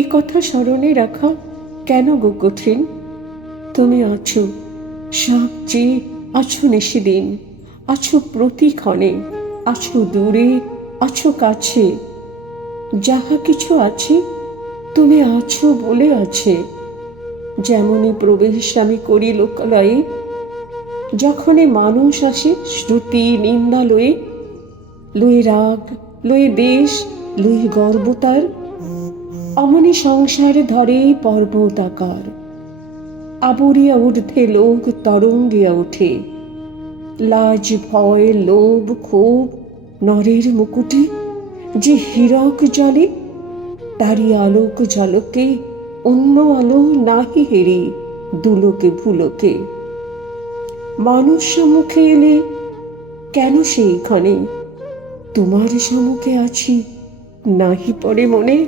এ কথা স্মরণে রাখা কেন গো কঠিন? তুমি আছো সবচেয়ে, আছো নিশিদিন, আছো প্রতিক্ষণে, আছো দূরে, আছো কাছে। যাহা কিছু আছে তুমি আছো বলে আছে। যেমনই প্রবেশ আমি করি লোকালয়ে, যখনই মানুষ আসে শ্রুতি নিন্দা লয়ে, লয়ে রাগ, লয়ে দেশ, লয়ে গর্ব তার, অমনি সংসার ধরে পর্বত আকার। আবরিয়া ঊর্ধ্বে লোক তরঙ্গিয়া ওঠে, লাজ ভয় লোভ ক্ষোভ নরের মুকুটে যে হীরক জলে, তারই আলোক ঝলকে অন্য আলো নাহি হেরি দুলোকে ভুলোকে। মানুষ সম্মুখে এলে কেন সেইখানে, তোমার সম্মুখে আছি নাহি পড়ে মনে।